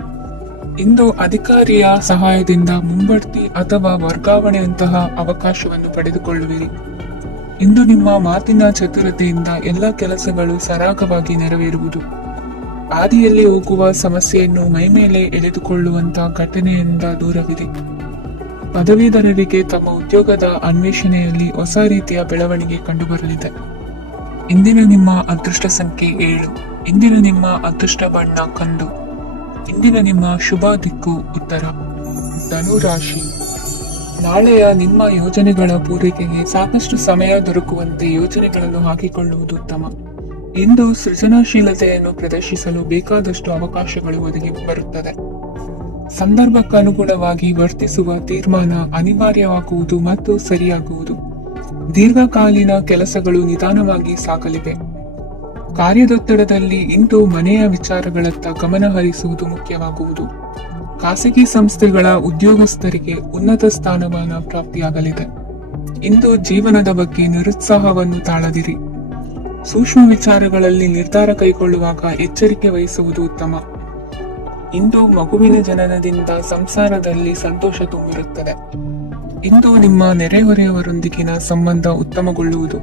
ಇಂದು ಅಧಿಕಾರಿಯ ಸಹಾಯದಿಂದ ಮುಂಬಡ್ತಿ ಅಥವಾ ವರ್ಗಾವಣೆಯಂತಹ ಅವಕಾಶವನ್ನು ಪಡೆದುಕೊಳ್ಳುವಿರಿ. ಇಂದು ನಿಮ್ಮ ಮಾತಿನ ಚತುರತೆಯಿಂದ ಎಲ್ಲ ಕೆಲಸಗಳು ಸರಾಗವಾಗಿ ನೆರವೇರುವುದು. ಹಾದಿಯಲ್ಲಿ ಹೋಗುವ ಸಮಸ್ಯೆಯನ್ನು ಮೈಮೇಲೆ ಎಳೆದುಕೊಳ್ಳುವಂತಹ ಘಟನೆಯಿಂದ ದೂರವಿರಿ. ಪದವೀಧರರಿಗೆ ತಮ್ಮ ಉದ್ಯೋಗದ ಅನ್ವೇಷಣೆಯಲ್ಲಿ ಹೊಸ ರೀತಿಯ ಬೆಳವಣಿಗೆ ಕಂಡುಬರಲಿದೆ. ಇಂದಿನ ನಿಮ್ಮ ಅದೃಷ್ಟ ಸಂಖ್ಯೆ 7. ಇಂದಿನ ನಿಮ್ಮ ಅದೃಷ್ಟ ಬಣ್ಣ ಕಂದು. ಇಂದಿನ ನಿಮ್ಮ ಶುಭ ದಿಕ್ಕು ಉತ್ತರ. ಧನು ರಾಶಿ. ನಾಳೆಯ ನಿಮ್ಮ ಯೋಜನೆಗಳ ಪೂರೈಕೆಗೆ ಸಾಕಷ್ಟು ಸಮಯ ದೊರಕುವಂತೆ ಯೋಜನೆಗಳನ್ನು ಹಾಕಿಕೊಳ್ಳುವುದು ಉತ್ತಮ. ಇಂದು ಸೃಜನಶೀಲತೆಯನ್ನು ಪ್ರದರ್ಶಿಸಲು ಬೇಕಾದಷ್ಟು ಅವಕಾಶಗಳು ಒದಗಿ ಬರುತ್ತದೆ. ಸಂದರ್ಭಕ್ಕನುಗುಣವಾಗಿ ವರ್ತಿಸುವ ತೀರ್ಮಾನ ಅನಿವಾರ್ಯವಾಗುವುದು ಮತ್ತು ಸರಿಯಾಗುವುದು. ದೀರ್ಘಕಾಲೀನ ಕೆಲಸಗಳು ನಿಧಾನವಾಗಿ ಸಾಗಲಿವೆ. ಕಾರ್ಯದೊತ್ತಡದಲ್ಲಿ ಇಂದು ಮನೆಯ ವಿಚಾರಗಳತ್ತ ಗಮನ ಹರಿಸುವುದು ಮುಖ್ಯವಾಗುವುದು. ಖಾಸಗಿ ಸಂಸ್ಥೆಗಳ ಉದ್ಯೋಗಸ್ಥರಿಗೆ ಉನ್ನತ ಸ್ಥಾನಮಾನ ಪ್ರಾಪ್ತಿಯಾಗಲಿದೆ. ಇಂದು ಜೀವನದ ಬಗ್ಗೆ ನಿರುತ್ಸಾಹವನ್ನು ತಾಳದಿರಿ. ಸೂಕ್ಷ್ಮ ವಿಚಾರಗಳಲ್ಲಿ ನಿರ್ಧಾರ ಕೈಗೊಳ್ಳುವಾಗ ಎಚ್ಚರಿಕೆ ವಹಿಸುವುದು ಉತ್ತಮ. ಇಂದು ಮಗುವಿನ ಜನನದಿಂದ ಸಂಸಾರದಲ್ಲಿ ಸಂತೋಷ ತುಂಬಿರುತ್ತದೆ. ಇಂದು ನಿಮ್ಮ ನೆರೆಹೊರೆಯವರೊಂದಿಗಿನ ಸಂಬಂಧ ಉತ್ತಮಗೊಳ್ಳುವುದು.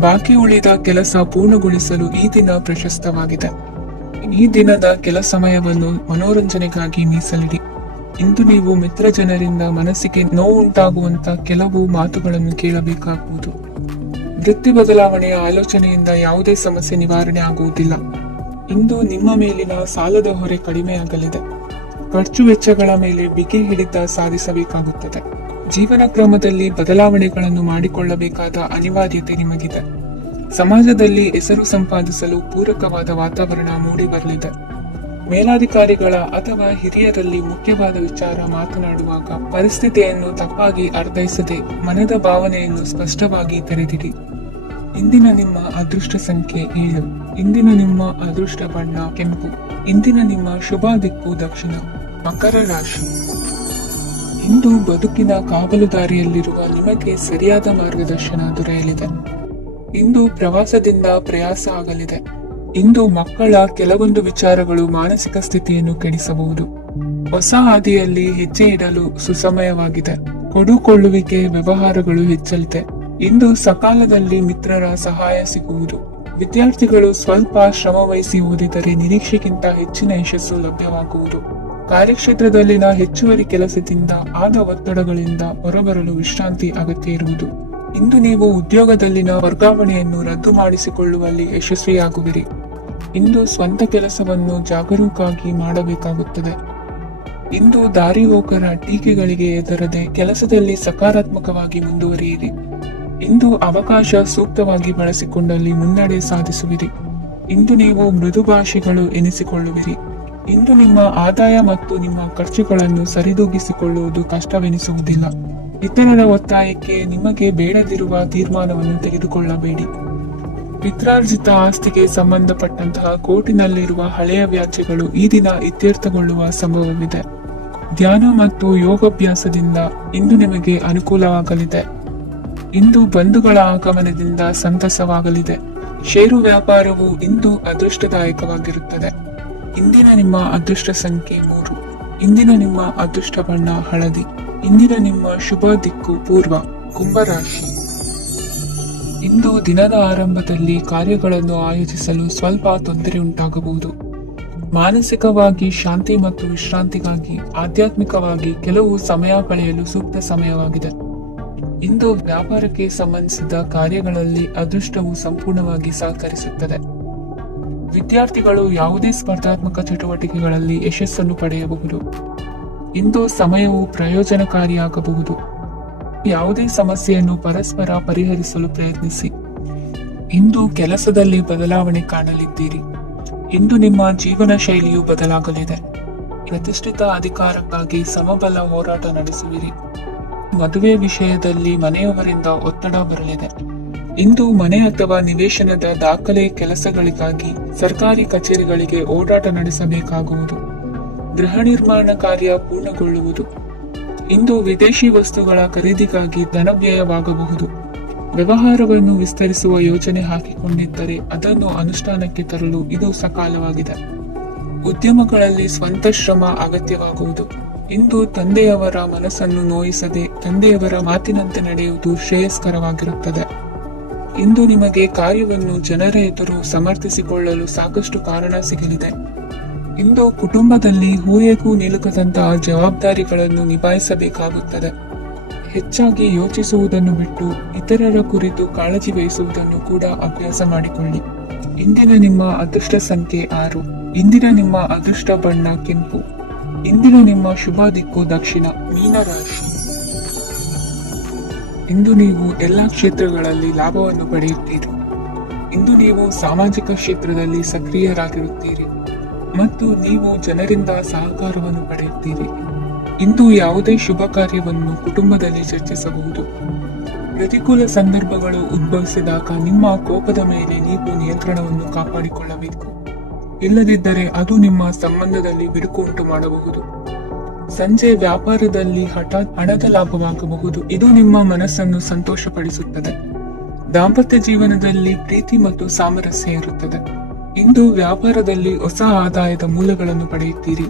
ಬಾಕಿ ಉಳಿದ ಕೆಲಸ ಪೂರ್ಣಗೊಳಿಸಲು ಈ ದಿನ ಪ್ರಶಸ್ತವಾಗಿದೆ. ಈ ದಿನದ ಕೆಲ ಸಮಯವನ್ನು ಮನೋರಂಜನೆಗಾಗಿ ಮೀಸಲಿಡಿ. ಇಂದು ನೀವು ಮಿತ್ರ ಜನರಿಂದ ಮನಸ್ಸಿಗೆ ನೋವುಂಟಾಗುವಂತ ಕೆಲವು ಮಾತುಗಳನ್ನು ಕೇಳಬೇಕಾಗುವುದು. ವೃತ್ತಿ ಬದಲಾವಣೆಯ ಆಲೋಚನೆಯಿಂದ ಯಾವುದೇ ಸಮಸ್ಯೆ ನಿವಾರಣೆ ಆಗುವುದಿಲ್ಲ. ಇಂದು ನಿಮ್ಮ ಮೇಲಿನ ಸಾಲದ ಹೊರೆ ಕಡಿಮೆಯಾಗಲಿದೆ. ಖರ್ಚು ವೆಚ್ಚಗಳ ಮೇಲೆ ಬಿಗಿ ಹಿಡಿತ ಸಾಧಿಸಬೇಕಾಗುತ್ತದೆ. ಜೀವನ ಕ್ರಮದಲ್ಲಿ ಬದಲಾವಣೆಗಳನ್ನು ಮಾಡಿಕೊಳ್ಳಬೇಕಾದ ಅನಿವಾರ್ಯತೆ ನಿಮಗಿದೆ. ಸಮಾಜದಲ್ಲಿ ಹೆಸರು ಸಂಪಾದಿಸಲು ಪೂರಕವಾದ ವಾತಾವರಣ ಮೂಡಿ ಬರಲಿದೆ. ಮೇಲಾಧಿಕಾರಿಗಳ ಅಥವಾ ಹಿರಿಯರಲ್ಲಿ ಮುಖ್ಯವಾದ ವಿಚಾರ ಮಾತನಾಡುವಾಗ ಪರಿಸ್ಥಿತಿಯನ್ನು ತಪ್ಪಾಗಿ ಅರ್ಥೈಸದೆ ಮನದ ಭಾವನೆಯನ್ನು ಸ್ಪಷ್ಟವಾಗಿ ತೆರೆದಿರಿ. ಇಂದಿನ ನಿಮ್ಮ ಅದೃಷ್ಟ ಸಂಖ್ಯೆ 7. ಇಂದಿನ ನಿಮ್ಮ ಅದೃಷ್ಟ ಬಣ್ಣ ಕೆಂಪು. ಇಂದಿನ ನಿಮ್ಮ ಶುಭ ದಿಕ್ಕು ದಕ್ಷಿಣ. ಮಕರ ರಾಶಿ. ಇಂದು ಬದುಕಿನ ಕಾವಲುದಾರಿಯಲ್ಲಿರುವ ನಿಮಗೆ ಸರಿಯಾದ ಮಾರ್ಗದರ್ಶನ ದೊರೆಯಲಿದೆ. ಇಂದು ಪ್ರವಾಸದಿಂದ ಪ್ರಯಾಸ ಆಗಲಿದೆ. ಇಂದು ಮಕ್ಕಳ ಕೆಲವೊಂದು ವಿಚಾರಗಳು ಮಾನಸಿಕ ಸ್ಥಿತಿಯನ್ನು ಕೆಡಿಸಬಹುದು. ಹೊಸ ಹಾದಿಯಲ್ಲಿ ಹೆಜ್ಜೆ ಇಡಲು ಸುಸಮಯವಾಗಿದೆ. ಕೊಡುಕೊಳ್ಳುವಿಕೆ ವ್ಯವಹಾರಗಳು ಹೆಚ್ಚಲಿದೆ. ಇಂದು ಸಕಾಲದಲ್ಲಿ ಮಿತ್ರರ ಸಹಾಯ ಸಿಗುವುದು. ವಿದ್ಯಾರ್ಥಿಗಳು ಸ್ವಲ್ಪ ಶ್ರಮವಹಿಸಿ ಓದಿದರೆ ನಿರೀಕ್ಷೆಗಿಂತ ಹೆಚ್ಚಿನ ಯಶಸ್ಸು ಲಭ್ಯವಾಗುವುದು. ಕಾರ್ಯಕ್ಷೇತ್ರದಲ್ಲಿನ ಹೆಚ್ಚುವರಿ ಕೆಲಸದಿಂದ ಆದ ಒತ್ತಡಗಳಿಂದ ಹೊರಬರಲು ವಿಶ್ರಾಂತಿ ಅಗತ್ಯ ಇರುವುದು. ಇಂದು ನೀವು ಉದ್ಯೋಗದಲ್ಲಿನ ವರ್ಗಾವಣೆಯನ್ನು ರದ್ದು ಮಾಡಿಸಿಕೊಳ್ಳುವಲ್ಲಿ ಯಶಸ್ವಿಯಾಗುವಿರಿ. ಇಂದು ಸ್ವಂತ ಕೆಲಸವನ್ನು ಜಾಗರೂಕವಾಗಿ ಮಾಡಬೇಕಾಗುತ್ತದೆ. ಇಂದು ದಾರಿಹೋಕರ ಟೀಕೆಗಳಿಗೆ ಹೆದರದೆ ಕೆಲಸದಲ್ಲಿ ಸಕಾರಾತ್ಮಕವಾಗಿ ಮುಂದುವರಿಯಿರಿ. ಇಂದು ಅವಕಾಶ ಸೂಕ್ತವಾಗಿ ಬಳಸಿಕೊಂಡಲ್ಲಿ ಮುನ್ನಡೆ ಸಾಧಿಸುವಿರಿ. ಇಂದು ನೀವು ಮೃದುಭಾಷಿಗಳು ಎನಿಸಿಕೊಳ್ಳುವಿರಿ. ಇಂದು ನಿಮ್ಮ ಆದಾಯ ಮತ್ತು ನಿಮ್ಮ ಖರ್ಚುಗಳನ್ನು ಸರಿದೂಗಿಸಿಕೊಳ್ಳುವುದು ಕಷ್ಟವೆನಿಸುವುದಿಲ್ಲ. ಇತರರ ಒತ್ತಾಯಕ್ಕೆ ನಿಮಗೆ ಬೇಡದಿರುವ ತೀರ್ಮಾನವನ್ನು ತೆಗೆದುಕೊಳ್ಳಬೇಡಿ. ಪಿತ್ರಾರ್ಜಿತ ಆಸ್ತಿಗೆ ಸಂಬಂಧಪಟ್ಟಂತಹ ಕೋರ್ಟಿನಲ್ಲಿರುವ ಹಳೆಯ ವ್ಯಾಜ್ಯಗಳು ಈ ದಿನ ಇತ್ಯರ್ಥಗೊಳ್ಳುವ ಸಂಭವವಿದೆ. ಧ್ಯಾನ ಮತ್ತು ಯೋಗಾಭ್ಯಾಸದಿಂದ ಇಂದು ನಿಮಗೆ ಅನುಕೂಲವಾಗಲಿದೆ. ಇಂದು ಬಂಧುಗಳ ಆಗಮನದಿಂದ ಸಂತಸವಾಗಲಿದೆ. ಷೇರು ವ್ಯಾಪಾರವು ಇಂದು ಅದೃಷ್ಟದಾಯಕವಾಗಿರುತ್ತದೆ. ಇಂದಿನ ನಿಮ್ಮ ಅದೃಷ್ಟ ಸಂಖ್ಯೆ 3. ಇಂದಿನ ನಿಮ್ಮ ಅದೃಷ್ಟ ಬಣ್ಣ ಹಳದಿ. ಇಂದಿನ ನಿಮ್ಮ ಶುಭ ದಿಕ್ಕು ಪೂರ್ವ. ಕುಂಭರಾಶಿ. ಇಂದು ದಿನದ ಆರಂಭದಲ್ಲಿ ಕಾರ್ಯಗಳನ್ನು ಆಯೋಜಿಸಲು ಸ್ವಲ್ಪ ತೊಂದರೆ ಉಂಟಾಗಬಹುದು. ಮಾನಸಿಕವಾಗಿ ಶಾಂತಿ ಮತ್ತು ವಿಶ್ರಾಂತಿಗಾಗಿ ಆಧ್ಯಾತ್ಮಿಕವಾಗಿ ಕೆಲವು ಸಮಯ ಕಳೆಯಲು ಸೂಕ್ತ ಸಮಯವಾಗಿದೆ. ಇಂದು ವ್ಯಾಪಾರಕ್ಕೆ ಸಂಬಂಧಿಸಿದ ಕಾರ್ಯಗಳಲ್ಲಿ ಅದೃಷ್ಟವು ಸಂಪೂರ್ಣವಾಗಿ ಸಹಕರಿಸುತ್ತದೆ. ವಿದ್ಯಾರ್ಥಿಗಳು ಯಾವುದೇ ಸ್ಪರ್ಧಾತ್ಮಕ ಚಟುವಟಿಕೆಗಳಲ್ಲಿ ಯಶಸ್ಸನ್ನು ಪಡೆಯಬಹುದು. ಇಂದು ಸಮಯವು ಪ್ರಯೋಜನಕಾರಿಯಾಗಬಹುದು. ಯಾವುದೇ ಸಮಸ್ಯೆಯನ್ನು ಪರಸ್ಪರ ಪರಿಹರಿಸಲು ಪ್ರಯತ್ನಿಸಿ. ಇಂದು ಕೆಲಸದಲ್ಲಿ ಬದಲಾವಣೆ ಕಾಣಲಿದ್ದೀರಿ. ಇಂದು ನಿಮ್ಮ ಜೀವನ ಶೈಲಿಯು ಬದಲಾಗಲಿದೆ. ಪ್ರತಿಷ್ಠಿತ ಅಧಿಕಾರಕ್ಕಾಗಿ ಸಮಬಲ ಹೋರಾಟ ನಡೆಸುವಿರಿ. ಮದುವೆ ವಿಷಯದಲ್ಲಿ ಮನೆಯವರಿಂದ ಒತ್ತಡ ಬರಲಿದೆ. ಇಂದು ಮನೆ ಅಥವಾ ನಿವೇಶನದ ದಾಖಲೆ ಕೆಲಸಗಳಿಗಾಗಿ ಸರ್ಕಾರಿ ಕಚೇರಿಗಳಿಗೆ ಓಡಾಟ ನಡೆಸಬೇಕಾಗುವುದು. ಗೃಹ ನಿರ್ಮಾಣ ಕಾರ್ಯ ಪೂರ್ಣಗೊಳ್ಳುವುದು. ಇಂದು ವಿದೇಶಿ ವಸ್ತುಗಳ ಖರೀದಿಗಾಗಿ ಧನವ್ಯಯವಾಗಬಹುದು. ವ್ಯವಹಾರವನ್ನು ವಿಸ್ತರಿಸುವ ಯೋಜನೆ ಹಾಕಿಕೊಂಡಿದ್ದರೆ ಅದನ್ನು ಅನುಷ್ಠಾನಕ್ಕೆ ತರಲು ಇದು ಸಕಾಲವಾಗಿದೆ. ಉದ್ಯಮಗಳಲ್ಲಿ ಸ್ವಂತ ಶ್ರಮ ಅಗತ್ಯವಾಗುವುದು. ಇಂದು ತಂದೆಯವರ ಮನಸ್ಸನ್ನು ನೋಯಿಸದೆ ತಂದೆಯವರ ಮಾತಿನಂತೆ ನಡೆಯುವುದು ಶ್ರೇಯಸ್ಕರವಾಗಿರುತ್ತದೆ. ಇಂದು ನಿಮಗೆ ಕಾರ್ಯವನ್ನು ಜನರ ಎದುರು ಸಮರ್ಥಿಸಿಕೊಳ್ಳಲು ಸಾಕಷ್ಟು ಕಾರಣ ಸಿಗಲಿದೆ. ಇಂದು ಕುಟುಂಬದಲ್ಲಿ ಹೂಯೆಗೂ ನಿಲುಕದಂತಹ ಜವಾಬ್ದಾರಿಗಳನ್ನು ನಿಭಾಯಿಸಬೇಕಾಗುತ್ತದೆ. ಹೆಚ್ಚಾಗಿ ಯೋಚಿಸುವುದನ್ನು ಬಿಟ್ಟು ಇತರರ ಕುರಿತು ಕಾಳಜಿ ವಹಿಸುವುದನ್ನು ಕೂಡ ಅಭ್ಯಾಸ ಮಾಡಿಕೊಳ್ಳಿ. ಇಂದಿನ ನಿಮ್ಮ ಅದೃಷ್ಟ ಸಂಖ್ಯೆ 6. ಇಂದಿನ ನಿಮ್ಮ ಅದೃಷ್ಟ ಬಣ್ಣ ಕೆಂಪು. ಇಂದಿನ ನಿಮ್ಮ ಶುಭ ದಿಕ್ಕು ದಕ್ಷಿಣ. ಮೀನರಾಶಿ. ಇಂದು ನೀವು ಎಲ್ಲಾ ಕ್ಷೇತ್ರಗಳಲ್ಲಿ ಲಾಭವನ್ನು ಪಡೆಯುತ್ತೀರಿ. ಇಂದು ನೀವು ಸಾಮಾಜಿಕ ಕ್ಷೇತ್ರದಲ್ಲಿ ಸಕ್ರಿಯರಾಗಿರುತ್ತೀರಿ ಮತ್ತು ನೀವು ಜನರಿಂದ ಸಹಕಾರವನ್ನು ಪಡೆಯುತ್ತೀರಿ. ಇಂದು ಯಾವುದೇ ಶುಭ ಕಾರ್ಯವನ್ನು ಕುಟುಂಬದಲ್ಲಿ ಚರ್ಚಿಸಬಹುದು. ಪ್ರತಿಕೂಲ ಸಂದರ್ಭಗಳು ಉದ್ಭವಿಸಿದಾಗ ನಿಮ್ಮ ಕೋಪದ ಮೇಲೆ ನೀವು ನಿಯಂತ್ರಣವನ್ನು ಕಾಪಾಡಿಕೊಳ್ಳಬೇಕು. ಇಲ್ಲದಿದ್ದರೆ ಅದು ನಿಮ್ಮ ಸಂಬಂಧದಲ್ಲಿ ಬಿರುಕು ಉಂಟು ಮಾಡಬಹುದು. ಸಂಜೆ ವ್ಯಾಪಾರದಲ್ಲಿ ಹಠಾತ್ ಹಣದ ಲಾಭವಾಗಬಹುದು. ಇದು ನಿಮ್ಮ ಮನಸ್ಸನ್ನು ಸಂತೋಷಪಡಿಸುತ್ತದೆ. ದಾಂಪತ್ಯ ಜೀವನದಲ್ಲಿ ಪ್ರೀತಿ ಮತ್ತು ಸಾಮರಸ್ಯ ಇರುತ್ತದೆ. ಇಂದು ವ್ಯಾಪಾರದಲ್ಲಿ ಹೊಸ ಆದಾಯದ ಮೂಲಗಳನ್ನು ಪಡೆಯುತ್ತೀರಿ.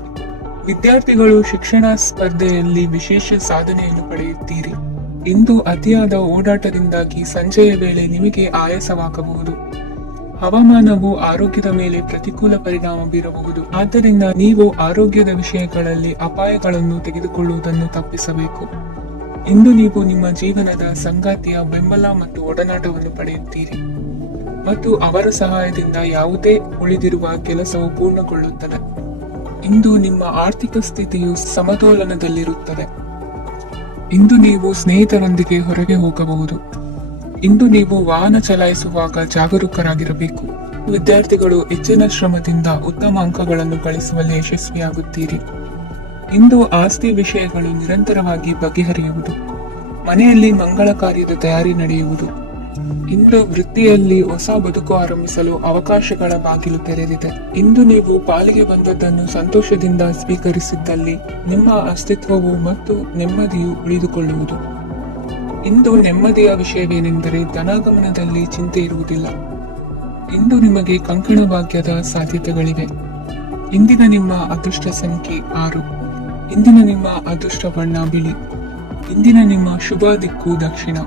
ವಿದ್ಯಾರ್ಥಿಗಳು ಶಿಕ್ಷಣ ಸ್ಪರ್ಧೆಯಲ್ಲಿ ವಿಶೇಷ ಸಾಧನೆಯನ್ನು ಪಡೆಯುತ್ತೀರಿ. ಇಂದು ಅತಿಯಾದ ಓಡಾಟದಿಂದಾಗಿ ಸಂಜೆಯ ವೇಳೆ ನಿಮಗೆ ಆಯಾಸವಾಗಬಹುದು. ಹವಾಮಾನವು ಆರೋಗ್ಯದ ಮೇಲೆ ಪ್ರತಿಕೂಲ ಪರಿಣಾಮ ಬೀರಬಹುದು. ಆದ್ದರಿಂದ ನೀವು ಆರೋಗ್ಯದ ವಿಷಯಗಳಲ್ಲಿ ಅಪಾಯಗಳನ್ನು ತೆಗೆದುಕೊಳ್ಳುವುದನ್ನು ತಪ್ಪಿಸಬೇಕು. ಇಂದು ನೀವು ನಿಮ್ಮ ಜೀವನದ ಸಂಗಾತಿಯ ಬೆಂಬಲ ಮತ್ತು ಒಡನಾಟವನ್ನು ಪಡೆಯುತ್ತೀರಿ ಮತ್ತು ಅವರ ಸಹಾಯದಿಂದ ಯಾವುದೇ ಉಳಿದಿರುವ ಕೆಲಸವು ಪೂರ್ಣಗೊಳ್ಳುತ್ತದೆ. ಇಂದು ನಿಮ್ಮ ಆರ್ಥಿಕ ಸ್ಥಿತಿಯು ಸಮತೋಲನದಲ್ಲಿರುತ್ತದೆ. ಇಂದು ನೀವು ಸ್ನೇಹಿತರೊಂದಿಗೆ ಹೊರಗೆ ಹೋಗಬಹುದು. ಇಂದು ನೀವು ವಾಹನ ಚಲಾಯಿಸುವಾಗ ಜಾಗರೂಕರಾಗಿರಬೇಕು. ವಿದ್ಯಾರ್ಥಿಗಳು ಹೆಚ್ಚಿನ ಶ್ರಮದಿಂದ ಉತ್ತಮ ಅಂಕಗಳನ್ನು ಗಳಿಸುವಲ್ಲಿ ಯಶಸ್ವಿಯಾಗುತ್ತೀರಿ. ಇಂದು ಆಸ್ತಿ ವಿಷಯಗಳು ನಿರಂತರವಾಗಿ ಬಗೆಹರಿಯುವುದು. ಮನೆಯಲ್ಲಿ ಮಂಗಳ ಕಾರ್ಯದ ತಯಾರಿ ನಡೆಯುವುದು. ಇಂದು ವೃತ್ತಿಯಲ್ಲಿ ಹೊಸ ಬದುಕು ಆರಂಭಿಸಲು ಅವಕಾಶಗಳ ಬಾಗಿಲು ತೆರೆದಿದೆ. ಇಂದು ನೀವು ಪಾಲಿಗೆ ಬಂದದ್ದನ್ನು ಸಂತೋಷದಿಂದ ಸ್ವೀಕರಿಸಿದ್ದಲ್ಲಿ ನಿಮ್ಮ ಅಸ್ತಿತ್ವವು ಮತ್ತು ನೆಮ್ಮದಿಯು ಉಳಿದುಕೊಳ್ಳುವುದು. ಇಂದು ನೆಮ್ಮದಿಯ ವಿಷಯವೇನೆಂದರೆ ಧನಾಗಮನದಲ್ಲಿ ಚಿಂತೆ ಇರುವುದಿಲ್ಲ. ಇಂದು ನಿಮಗೆ ಕಂಕಣ ಭಾಗ್ಯದ ಸಾಧ್ಯತೆಗಳಿವೆ. ಇಂದಿನ ನಿಮ್ಮ ಅದೃಷ್ಟ ಸಂಖ್ಯೆ 6. ಇಂದಿನ ನಿಮ್ಮ ಅದೃಷ್ಟ ಬಣ್ಣ ಬಿಳಿ. ಇಂದಿನ ನಿಮ್ಮ ಶುಭ ದಿಕ್ಕು ದಕ್ಷಿಣ.